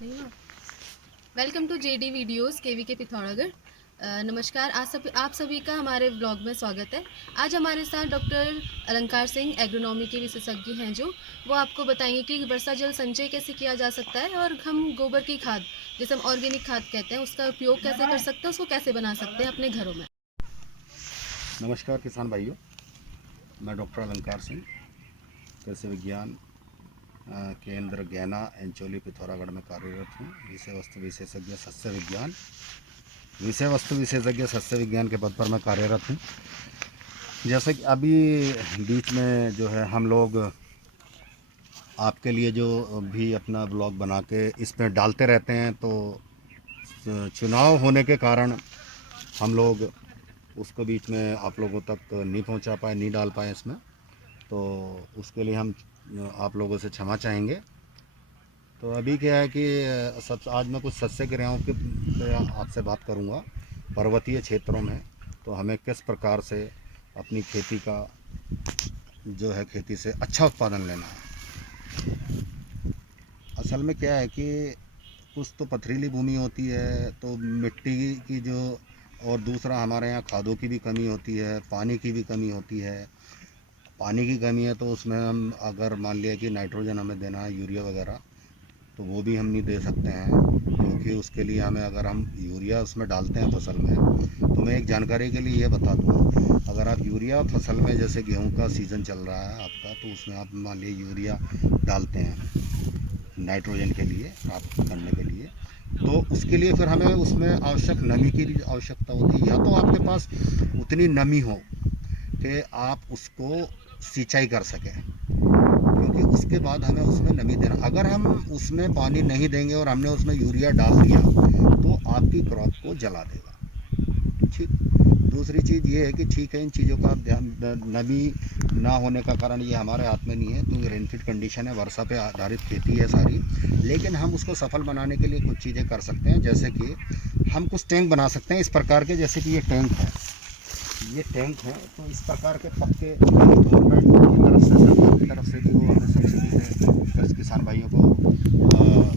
Welcome to JD videos केवी के पिथौरागढ़। नमस्कार, आप सभी का हमारे ब्लॉग में स्वागत है। आज हमारे साथ डॉक्टर अलंकार सिंह एग्रोनॉमी के विशेषज्ञ हैं, जो वो आपको बताएंगे कि वर्षा जल संचय कैसे किया जा सकता है और हम गोबर की खाद, जिसे हम ऑर्गेनिक खाद कहते हैं, उसका उपयोग कैसे कर सकते हैं, उसको कैसे बना सकते हैं अपने घरों में। नमस्कार किसान भाइयों, मैं डॉक्टर अलंकार सिंह, कृषि विज्ञान केंद्र गैना एंचोली पिथौरागढ़ में कार्यरत हूँ। विषय वस्तु विशेषज्ञ सस्य विज्ञान के पद पर मैं कार्यरत हूँ। जैसे कि अभी बीच में जो है हम लोग आपके लिए जो भी अपना ब्लॉग बना के इसमें डालते रहते हैं, तो चुनाव होने के कारण हम लोग उसको बीच में आप लोगों तक नहीं पहुंचा पाए, नहीं डाल पाए इसमें, तो उसके लिए हम आप लोगों से क्षमा चाहेंगे। तो अभी क्या है कि आज मैं कुछ सस्य क्रियाओं के पे आपसे बात करूंगा। पर्वतीय क्षेत्रों में तो हमें किस प्रकार से अपनी खेती का जो है खेती से अच्छा उत्पादन लेना है। असल में क्या है कि कुछ तो पथरीली भूमि होती है, तो मिट्टी की जो, और दूसरा हमारे यहाँ खादों की भी कमी होती है, पानी की भी कमी होती है। पानी की कमी है तो उसमें हम अगर मान लिया कि नाइट्रोजन हमें देना है, यूरिया वगैरह, तो वो भी हम नहीं दे सकते हैं, क्योंकि उसके लिए हमें, अगर हम यूरिया उसमें डालते हैं फसल में, तो मैं एक जानकारी के लिए ये बता दूँ, अगर आप यूरिया फसल में, जैसे गेहूं का सीज़न चल रहा है आपका, तो उसमें आप मान लीजिए यूरिया डालते हैं नाइट्रोजन के लिए प्राप्त करने के लिए, तो उसके लिए फिर हमें उसमें आवश्यक नमी की भी आवश्यकता होती है। या तो आपके पास उतनी नमी हो कि आप उसको सिंचाई कर सकें, क्योंकि उसके बाद हमें उसमें नमी देना। अगर हम उसमें पानी नहीं देंगे और हमने उसमें यूरिया डाल दिया, तो आपकी क्रॉप को जला देगा। ठीक। दूसरी चीज़ ये है कि ठीक है, इन चीज़ों का ध्यान, नमी ना होने का कारण ये हमारे हाथ में नहीं है, क्योंकि रेनफीड कंडीशन है, वर्षा पे आधारित खेती है सारी। लेकिन हम उसको सफल बनाने के लिए कुछ चीज़ें कर सकते हैं, जैसे कि हम कुछ टैंक बना सकते हैं इस प्रकार के, जैसे कि ये टैंक है, तो इस प्रकार के पक्के गवर्नमेंट की तरफ से, सरकार की तरफ से भी वो हमें सब्सिडी से किसान भाइयों को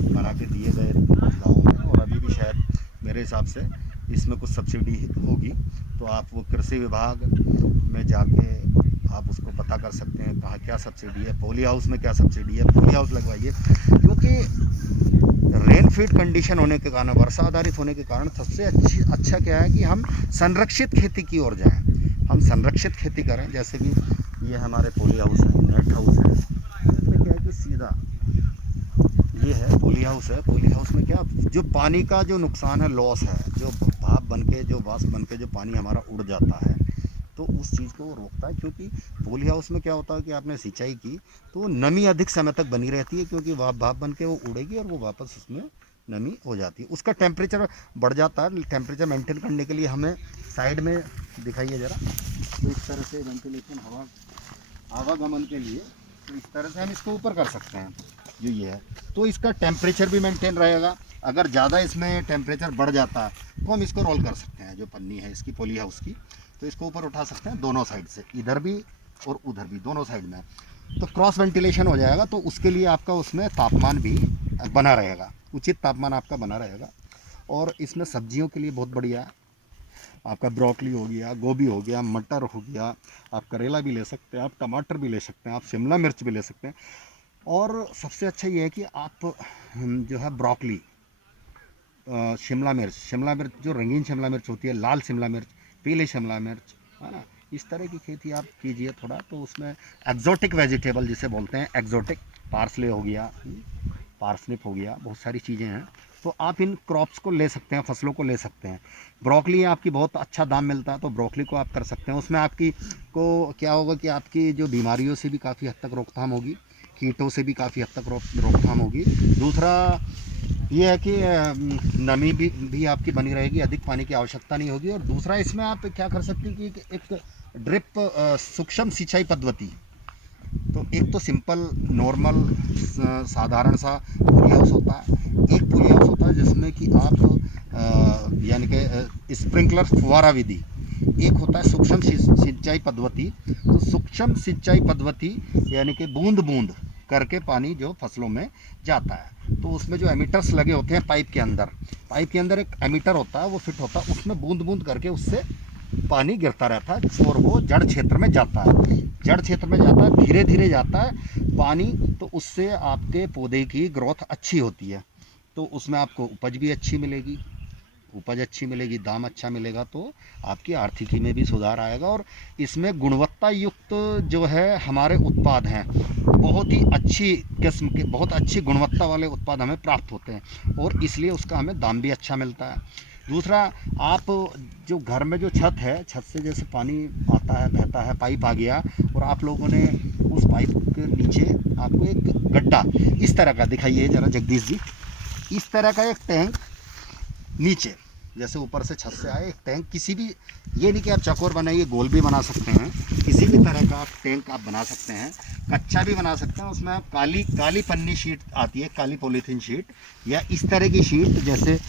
बना के दिए गए गाँव में, और अभी भी शायद मेरे हिसाब से इसमें कुछ सब्सिडी होगी। तो आप वो कृषि विभाग में जाके आप उसको पता कर सकते हैं कहाँ क्या सब्सिडी है, पॉली हाउस में क्या सब्सिडी है, पॉली हाउस लगवाइए। क्योंकि रेन फीड कंडीशन होने के कारण, वर्षा आधारित होने के कारण, सबसे अच्छा क्या है कि हम संरक्षित खेती की ओर जाएं। हम संरक्षित खेती करें, जैसे कि ये हमारे पॉली हाउस है, नेट हाउस है। इसमें क्या है कि सीधा ये है पॉली हाउस है। पॉली हाउस में क्या, जो पानी का जो नुकसान है, लॉस है, जो भाप बन के, जो वाष्प बन के जो पानी हमारा उड़ जाता है, तो उस चीज़ को वो रोकता है। क्योंकि पॉली हाउस में क्या होता है कि आपने सिंचाई की तो नमी अधिक समय तक बनी रहती है, क्योंकि भाप बन के वो उड़ेगी और वो वापस उसमें नमी हो जाती है। उसका टेम्परेचर बढ़ जाता है। टेम्परेचर मेंटेन करने के लिए हमें साइड में दिखाइए ज़रा, तो इस तरह से वेंटिलेशन, आवागमन के लिए, तो इस तरह से हम इसको ऊपर कर सकते हैं, जो ये है। तो इसका टेम्परेचर भी मेंटेन रहेगा। अगर ज़्यादा इसमें टेम्परेचर बढ़ जाता है तो हम इसको रोल कर सकते हैं, जो पन्नी है इसकी पॉली हाउस की, तो इसको ऊपर उठा सकते हैं दोनों साइड से, इधर भी और उधर भी, दोनों साइड में। तो क्रॉस वेंटिलेशन हो जाएगा, तो उसके लिए आपका उसमें तापमान भी बना रहेगा, उचित तापमान आपका बना रहेगा। और इसमें सब्जियों के लिए बहुत बढ़िया है। आपका ब्रोकली हो गया, गोभी हो गया, मटर हो गया, आप करेला भी ले सकते हैं, आप टमाटर भी ले सकते हैं, आप शिमला मिर्च भी ले सकते हैं। और सबसे अच्छा ये है कि आप जो है ब्रोकली, शिमला मिर्च जो रंगीन शिमला मिर्च होती है, लाल शिमला मिर्च, पीले शिमला मिर्च, है ना, इस तरह की खेती आप कीजिए थोड़ा। तो उसमें एक्जोटिक वेजिटेबल जिसे बोलते हैं, एक्जोटिक, पार्सले हो गया, पार्सनिप हो गया, बहुत सारी चीज़ें हैं। तो आप इन क्रॉप्स को ले सकते हैं, फसलों को ले सकते हैं। ब्रोकली आपकी बहुत अच्छा दाम मिलता है, तो ब्रोकली को आप कर सकते हैं। उसमें आपकी को क्या होगा कि आपकी जो बीमारियों से भी काफ़ी हद तक रोकथाम होगी, कीटों से भी काफ़ी हद तक रोकथाम होगी। दूसरा ये है कि नमी भी आपकी बनी रहेगी, अधिक पानी की आवश्यकता नहीं होगी। और दूसरा इसमें आप क्या कर सकते हैं कि एक ड्रिप सूक्ष्म सिंचाई पद्धति, तो एक तो सिंपल नॉर्मल साधारण सा पोली हाउस होता है, एक पोली हाउस होता है जिसमें कि आप यानी कि स्प्रिंकलर फुवारा विधि, एक होता है सूक्ष्म सिंचाई पद्धति। तो सूक्ष्म सिंचाई पद्धति यानी कि बूंद बूंद करके पानी जो फसलों में जाता है। तो उसमें जो एमीटर्स लगे होते हैं पाइप के अंदर एक एमीटर होता है, वो फिट होता है, उसमें बूंद बूंद करके उससे पानी गिरता रहता है और वो जड़ क्षेत्र में जाता है। जड़ क्षेत्र में जाता है, धीरे धीरे जाता है पानी, तो उससे आपके पौधे की ग्रोथ अच्छी होती है। तो उसमें आपको उपज भी अच्छी मिलेगी, दाम अच्छा मिलेगा, तो आपकी आर्थिकी में भी सुधार आएगा। और इसमें गुणवत्ता युक्त जो है हमारे उत्पाद हैं, बहुत ही अच्छी किस्म के, बहुत अच्छी गुणवत्ता वाले उत्पाद हमें प्राप्त होते हैं, और इसलिए उसका हमें दाम भी अच्छा मिलता है। दूसरा, आप जो घर में जो छत है, छत से जैसे पानी आता है, बहता है, पाइप आ गया, और आप लोगों ने उस पाइप के नीचे आपको एक गड्ढा इस तरह का दिखाइए जरा जगदीश जी, इस तरह का एक टैंक नीचे, जैसे ऊपर से छत से आए एक टैंक, किसी भी, ये नहीं कि आप चौकोर बनाइए, गोल भी बना सकते हैं, किसी भी तरह का टैंक आप बना सकते हैं, कच्चा भी बना सकते हैं। उसमें आप काली पन्नी शीट आती है, काली पॉलीथीन शीट, या इस तरह की शीट, जैसे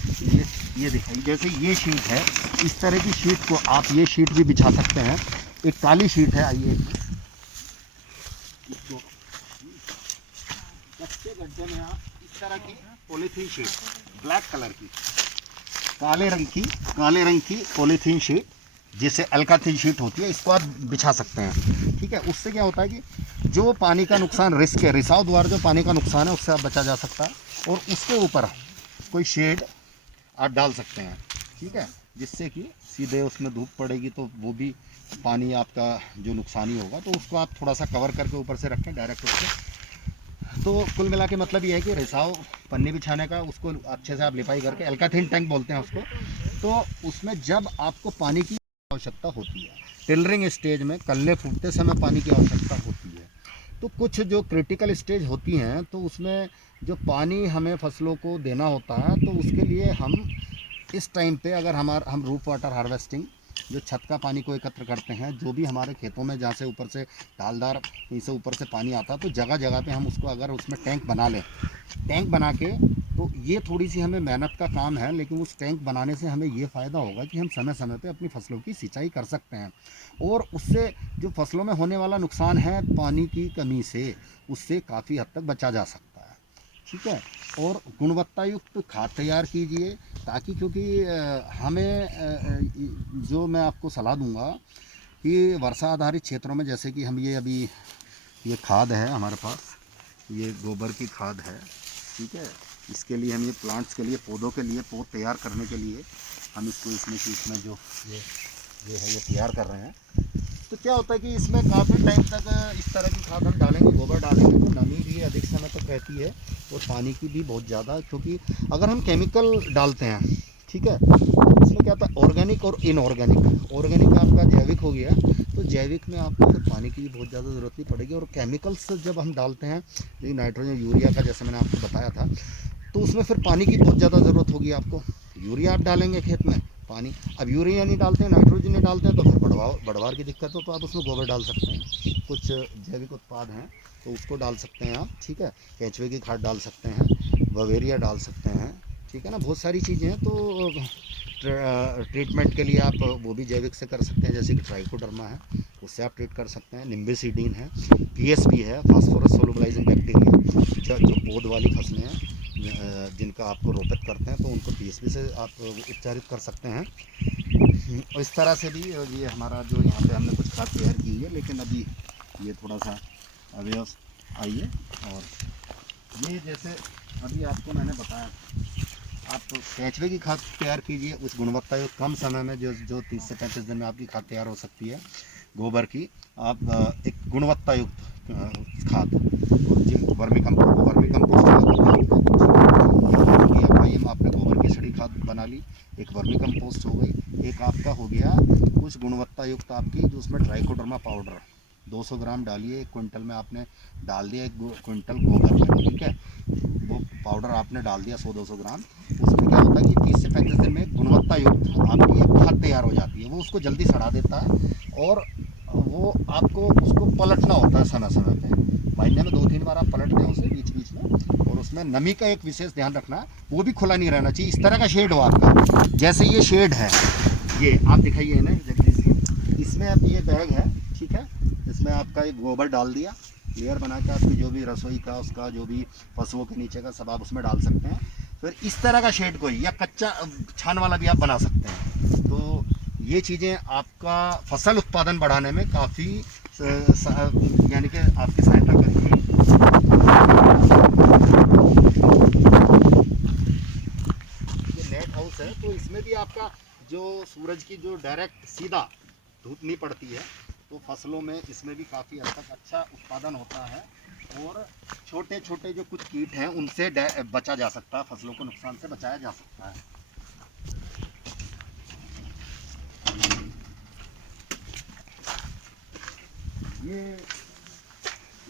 ये दिखाइए, जैसे ये शीट है, इस तरह की शीट को आप ये शीट भी बिछा सकते हैं। एक काली शीट है, आइए इसको कच्चे गड्ढे में आप इस तरह की पॉलीथीन शीट, ब्लैक कलर की, काले रंग की पॉलीथीन शीट, जिसे अल्काथीन शीट होती है, इसको आप बिछा सकते हैं। ठीक है, उससे क्या होता है कि जो पानी का नुकसान, रिस्क है, रिसाव द्वारा जो पानी का नुकसान है, उससे आप बचा जा सकता है। और उसके ऊपर कोई शेड आप डाल सकते हैं, ठीक है, जिससे कि सीधे उसमें धूप पड़ेगी तो वो भी पानी आपका जो नुकसानी होगा, तो उसको आप थोड़ा सा कवर करके ऊपर से रखें डायरेक्ट उससे। तो कुल मिला के मतलब ये है कि रिसाव पन्नी बिछाने का, उसको अच्छे से आप लिपाई करके, अल्काथीन टैंक बोलते हैं उसको, तो उसमें जब आपको पानी की आवश्यकता होती है, टिलरिंग स्टेज में कल्ले फूटते समय पानी की आवश्यकता होती है, तो कुछ जो क्रिटिकल स्टेज होती हैं, तो उसमें जो पानी हमें फसलों को देना होता है, तो उसके लिए हम इस टाइम पे अगर हम रूफ वाटर हार्वेस्टिंग, जो छत का पानी को एकत्र करते हैं, जो भी हमारे खेतों में जहाँ से ऊपर से ढालदार से ऊपर से पानी आता है, तो जगह जगह पे हम उसको अगर उसमें टैंक बना लें, टैंक बना के, तो ये थोड़ी सी हमें मेहनत का काम है, लेकिन उस टैंक बनाने से हमें ये फ़ायदा होगा कि हम समय समय पे अपनी फसलों की सिंचाई कर सकते हैं, और उससे जो फसलों में होने वाला नुकसान है पानी की कमी से, उससे काफ़ी हद तक बचा जा सकता है। ठीक है, और गुणवत्ता युक्त खाद तैयार कीजिए, ताकि, क्योंकि हमें जो मैं आपको सलाह दूंगा कि वर्षा आधारित क्षेत्रों में, जैसे कि हम ये अभी ये खाद है हमारे पास, ये गोबर की खाद है, ठीक है, इसके लिए हम ये प्लांट्स के लिए, पौधों के लिए, पौध तैयार करने के लिए हम इसको इसमें जो ये है, ये तैयार कर रहे हैं। तो क्या होता है कि इसमें काफ़ी टाइम तक इस तरह की खाद हम डालेंगे, गोबर डालेंगे, तो नमी भी अधिक समय तक रहती है, और पानी की भी बहुत ज़्यादा, क्योंकि अगर हम केमिकल डालते हैं, ठीक है, तो इसमें क्या होता है, ऑर्गेनिक और इनऑर्गेनिक, ऑर्गेनिक आपका जैविक हो गया, तो जैविक में आपको फिर पानी की भी बहुत ज़्यादा ज़रूरत नहीं पड़ेगी। और केमिकल्स जब हम डालते हैं, जैसे नाइट्रोजन, यूरिया का, जैसे मैंने आपको बताया था, तो उसमें फिर पानी की बहुत ज़्यादा ज़रूरत होगी आपको। यूरिया आप डालेंगे खेत में, पानी, अब यूरिया नहीं डालते हैं, नाइट्रोजन नहीं डालते हैं, तो फिर बढ़वार की दिक्कत हो, तो आप उसमें गोबर डाल सकते हैं, कुछ जैविक उत्पाद हैं तो उसको डाल सकते हैं आप, ठीक है, केंचुए की खाद डाल सकते हैं, बवेरिया डाल सकते हैं, ठीक है ना, बहुत सारी चीज़ें हैं। तो ट्रीटमेंट के लिए आप वो भी जैविक से कर सकते हैं, जैसे कि ट्राइकोडर्मा है, उससे आप ट्रीट कर सकते हैं, निम्बिसिडीन है, पीएसपी है, फास्फोरस सोलुबलाइजिंग बैक्टीरिया, जो पौध वाली फसलें हैं जिनका आपको रोपित करते हैं, तो उनको पीएसपी से आप उपचारित कर सकते हैं। और इस तरह से भी ये हमारा जो यहाँ पे हमने कुछ खाद तैयार की है, लेकिन अभी ये थोड़ा सा अवेयर्स आइए। और ये जैसे अभी आपको मैंने बताया, आप केंचुए की खाद तैयार कीजिए, उस गुणवत्ता युक्त, कम समय में जो 30 से 35 दिन में आपकी खाद तैयार हो सकती है, गोबर की, आप एक गुणवत्ता युक्त खाद, वर्मी कंपोस्ट आपने गोबर की सड़ी खाद बना ली, एक वर्मी कंपोस्ट हो गई, एक आपका हो गया कुछ गुणवत्ता युक्त आपकी, जो उसमें ट्राइकोडर्मा पाउडर 200 ग्राम डालिए, 1 क्विंटल में आपने डाल दिया, 1 क्विंटल गोबर में, ठीक है, वो पाउडर आपने डाल दिया 100-200 ग्राम। उसमें क्या होता है कि 30 से 35 दिन में गुणवत्ता युक्त आपकी एक खाद तैयार हो जाती है, वो उसको जल्दी सड़ा देता है, और वो आपको उसको पलटना होता है समय समय पे, महीने में 2-3 बार आप पलट दें उसे बीच बीच में। और उसमें नमी का एक विशेष ध्यान रखना है, वो भी खुला नहीं रहना चाहिए, इस तरह का शेड हो आपका, जैसे ये शेड है, ये आप दिखाइए ना जगदीश जी, इसमें अब ये बैग है, ठीक है, इसमें आपका एक गोबर डाल दिया, लेयर बना के आपकी जो भी रसोई का उसका जो भी पशुओं के नीचे का सब आप उसमें डाल सकते हैं। फिर इस तरह का शेड कोई या कच्चा छान वाला भी आप बना सकते हैं। तो ये चीज़ें आपका फसल उत्पादन बढ़ाने में काफ़ी यानी कि आपकी सहायता करेंगी। ये नेट हाउस है तो इसमें भी आपका जो सूरज की जो डायरेक्ट सीधा धूप नहीं पड़ती है तो फसलों में इसमें भी काफ़ी हद तक अच्छा उत्पादन होता है और छोटे छोटे जो कुछ कीट हैं उनसे बचा जा सकता है, फसलों को नुकसान से बचाया जा सकता है।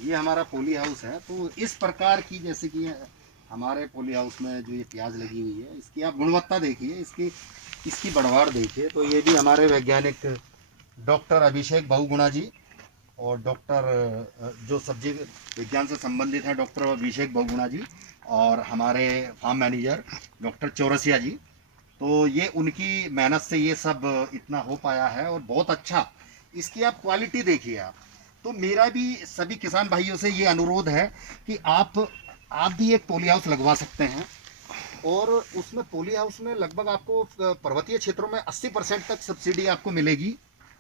ये हमारा पोली हाउस है। तो इस प्रकार की जैसे कि हमारे पोली हाउस में जो ये प्याज लगी हुई है इसकी आप गुणवत्ता देखिए, इसकी बढ़वाड़ देखिए। तो ये भी हमारे वैज्ञानिक डॉक्टर अभिषेक बहुगुणा जी और डॉक्टर जो सब्जी विज्ञान से संबंधित हैं डॉक्टर अभिषेक बहुगुणा जी और हमारे फार्म मैनेजर डॉक्टर चौरसिया जी, तो ये उनकी मेहनत से ये सब इतना हो पाया है और बहुत अच्छा इसकी आप क्वालिटी देखिए आप। तो मेरा भी सभी किसान भाइयों से ये अनुरोध है कि आप भी एक पोली हाउस लगवा सकते हैं और उसमें पोली हाउस में लगभग आपको पर्वतीय क्षेत्रों में 80% तक सब्सिडी आपको मिलेगी,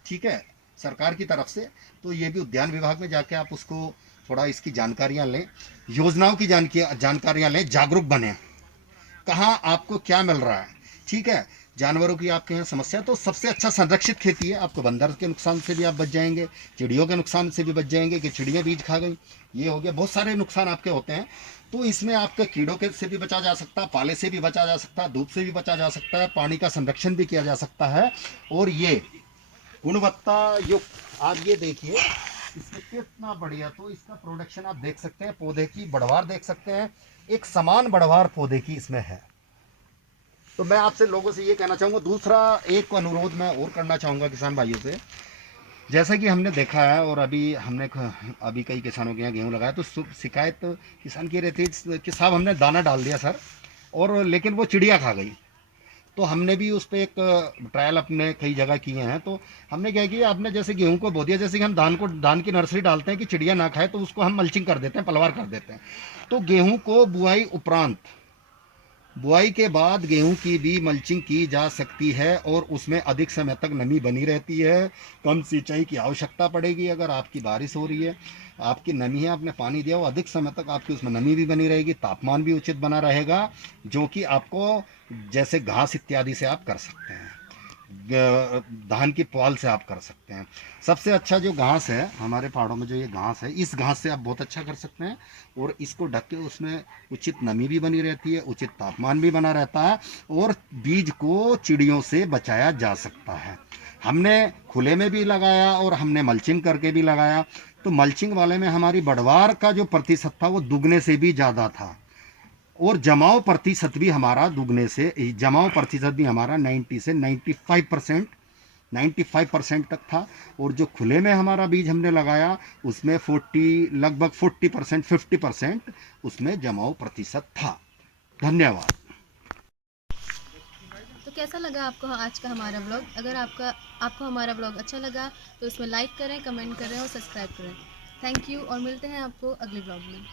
ठीक है, सरकार की तरफ से। तो ये भी उद्यान विभाग में जाके आप उसको थोड़ा इसकी जानकारियाँ लें, योजनाओं की जानकारियाँ लें, जागरूक बने कहाँ आपको क्या मिल रहा है, ठीक है। जानवरों की आपके यहाँ समस्या तो सबसे अच्छा संरक्षित खेती है। आपको बंदर के नुकसान से भी आप बच जाएंगे, चिड़ियों के नुकसान से भी बच जाएंगे कि चिड़ियाँ बीज खा गई, ये हो गया, बहुत सारे नुकसान आपके होते हैं। तो इसमें आपके कीड़ों के से भी बचा जा सकता है, पाले से भी बचा जा सकता है, धूप से भी बचा जा सकता है, पानी का संरक्षण भी किया जा सकता है। और ये गुणवत्ता युक्त आप ये देखिए इसमें कितना बढ़िया, तो इसका प्रोडक्शन आप देख सकते हैं, पौधे की बढ़वार देख सकते हैं, एक समान बढ़वार पौधे की इसमें है। तो मैं आपसे लोगों से ये कहना चाहूँगा, दूसरा एक अनुरोध मैं और करना चाहूँगा किसान भाइयों से। जैसा कि हमने देखा है और अभी कई किसानों के यहाँ गेहूँ लगाया तो शिकायत किसान की रहती है कि साहब हमने दाना डाल दिया सर और लेकिन वो चिड़िया खा गई। तो हमने भी उस पर एक ट्रायल अपने कई जगह किए हैं। तो हमने क्या किया, आपने जैसे गेहूं को बो दिया, जैसे कि हम धान की नर्सरी डालते हैं कि चिड़िया ना खाए, तो उसको हम मल्चिंग कर देते हैं, पलवार कर देते हैं। तो गेहूं को बुआई के बाद गेहूं की भी मल्चिंग की जा सकती है और उसमें अधिक समय तक नमी बनी रहती है। कम सिंचाई की आवश्यकता पड़ेगी, अगर आपकी बारिश हो रही है, आपकी नमी है, आपने पानी दिया, वो अधिक समय तक आपकी उसमें नमी भी बनी रहेगी, तापमान भी उचित बना रहेगा, जो कि आपको जैसे घास इत्यादि से आप कर सकते हैं, धान की पुआल से आप कर सकते हैं। सबसे अच्छा जो घास है हमारे पहाड़ों में, जो ये घास है, इस घास से आप बहुत अच्छा कर सकते हैं और इसको ढक के उसमें उचित नमी भी बनी रहती है, उचित तापमान भी बना रहता है और बीज को चिड़ियों से बचाया जा सकता है। हमने खुले में भी लगाया और हमने मल्चिंग करके भी लगाया। तो मल्चिंग वाले में हमारी बढ़वार का जो प्रतिशत था वो दुगने से भी ज़्यादा था और जमाव प्रतिशत भी हमारा 90 से 95% तक था। और जो खुले में हमारा बीज हमने लगाया उसमें लगभग 40% 50% उसमें जमाव प्रतिशत था। धन्यवाद। तो कैसा लगा आपको आज का हमारा ब्लॉग? अगर आपको हमारा ब्लॉग अच्छा लगा तो इसमें लाइक करें, कमेंट करें और सब्सक्राइब करें। थैंक यू और मिलते हैं आपको अगले ब्लॉग में।